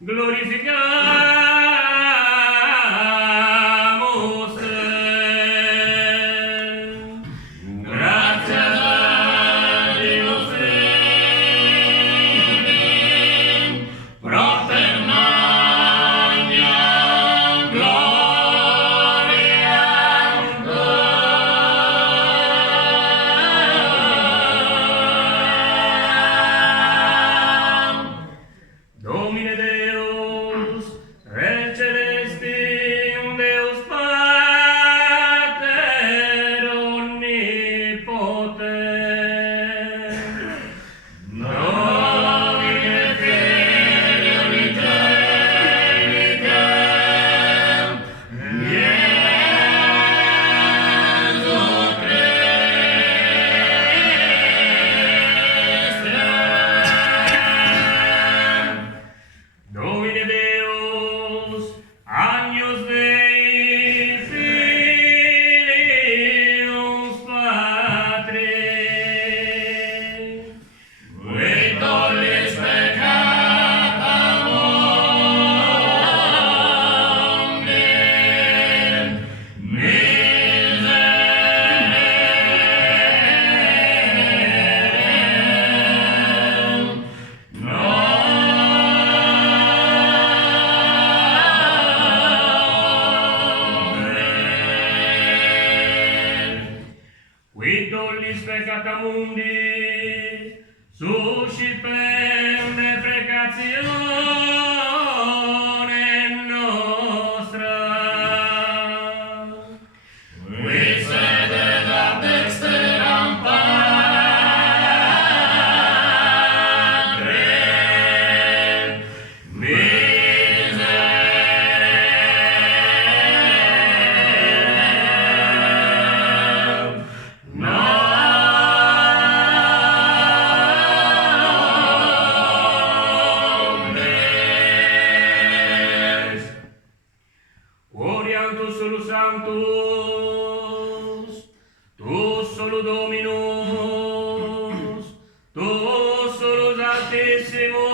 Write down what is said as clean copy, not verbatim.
glorificamos. Gracias a Dios proter magnam gloriam. Domine Deus, Re celestium, Deus Pater omnipotens, Domine Filii unigenitem, Iesu Christe. Domine Deus, Agnus Dei, Filius Patris, qui tollis peccata mundi, miserere qui tollis peccata mundi, suscipem deprecatione nostra, qui sedet ad dexteram Patri, miserere nobis. Orientus solus sanctus, tu solu Dominus, tu solus altissimus,